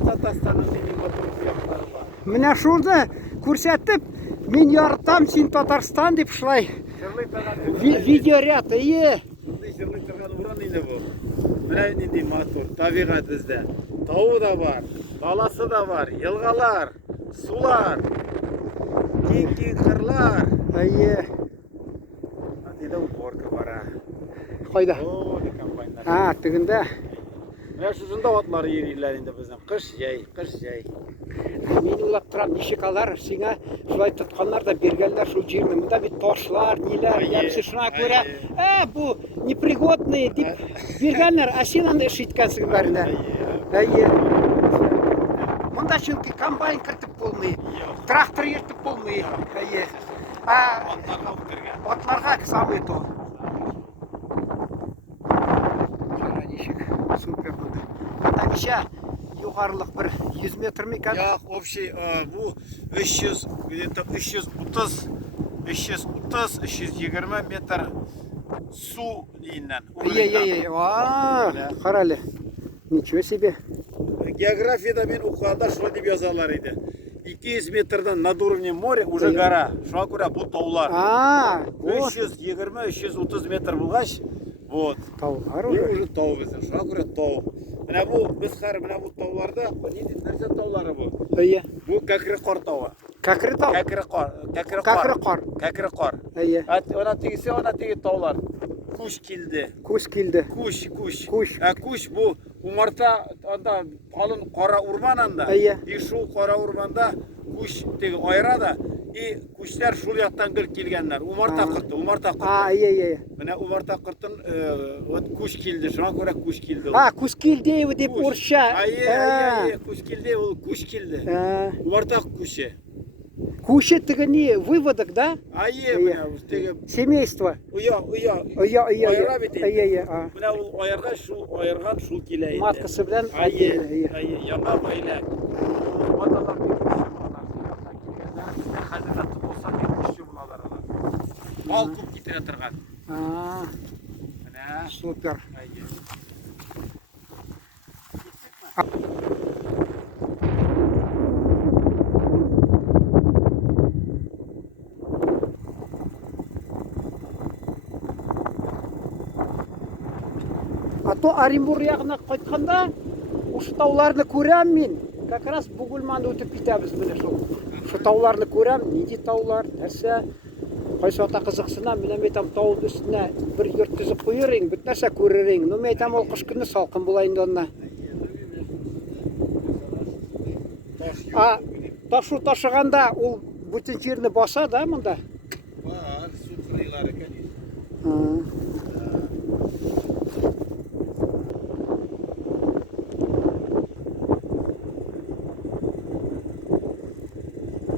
Татарстанның деген отырып бар. Менә шуны күрсәтеп, мин яртам, син Татарстан дип шулай Жырлый торган видеоряд. жырлый торган урын инде бу. Менә нинди матур табигать бездә. Тауы да бар, даласы да бар, елгалар, сулар, киң кырлар. Әйе. Атида горка бара. Кайда? О, комбайндар. А, тегендә. Менә шушында атлар йөриләр инде безнең. Кыш җәй. Мин уйлап торам, ничек алар сиңа шулай тотканнар да биргәннәр шул җирне. Монда бит ташлар, ниләр, ямсы шуңа күрә. Бу непригодный дип биргәннәр, а син аны эш иткәнсең бәрендә. Әйе. Монда чөнки комбайн кертеп булмый, трактор йөртеп булмый. Әйе. Атларга үтергән. Атларга самый то. Ничек? Супер булды. Монда ничә югарылык бер 100 метр микән? Yok, общий bu 300, где-то 330, 320 метр su deyinlen. Ей-ей-ей, қаралы. Ничего себе. Географияда мен оқығанда шулай деп жазалар еді. 200 метрдан над уровнем моря уже гора. Шуңа күрә бұл таулар. 320-330 метр булгач, вот. Таулар уже тау безнең. Шуңа күрә тау. Менә бу без хәр менә бу тауларда, нәрсә таулары бу? Әйе. Бу Кәкре кар тауы. Кәкре тау. Кәкре кар. Кәкре кар. Әйе. Ана тегесе, ана теге таулар. Kuş kildi. Kuş kildi. Kuş. Kuş. Kuş bu umarta anda kalın kara urmananda. Әйе. Şu kara urmanda kuş tegi ayra da. Kuşlar şul yaktan gel kelgenler. Umarta kırtı. Әйе. Менә umarta kırtın kuş kildi. Şuna göre kuş kildi. Kuş kildi деп орысша. Әйе, kuş kildi, ул kuş kildi. Umarta kuşu. Куши теге не выводок, да? Әйе, менә теге семейство. Уя. Айра бит. Әйе. Менә ул аярга шул аярган шул килә инде. Маткасы белән Әйе, янда гаилә. Аталар бик хәзер дә булса бик күче булалар алар. Мал күп китерә торган. Менә Супер. әйе. То Оренбур ягына кайтканда, ушу тауларны күрәм мин. Как раз Бугульман үтеп китәбез менә шул. Шу тауларны күрәм, нинди таулар, нәрсә? Кайсы ата кызыксына, менә әйтәм таулы өстенә бер йорт төзеп куйырың, бит нәрсә күререң. Ну мен әйтәм ул кыш көне салкын була инде онда. Ташу ташыганда ул бүтән җирне баса да монда.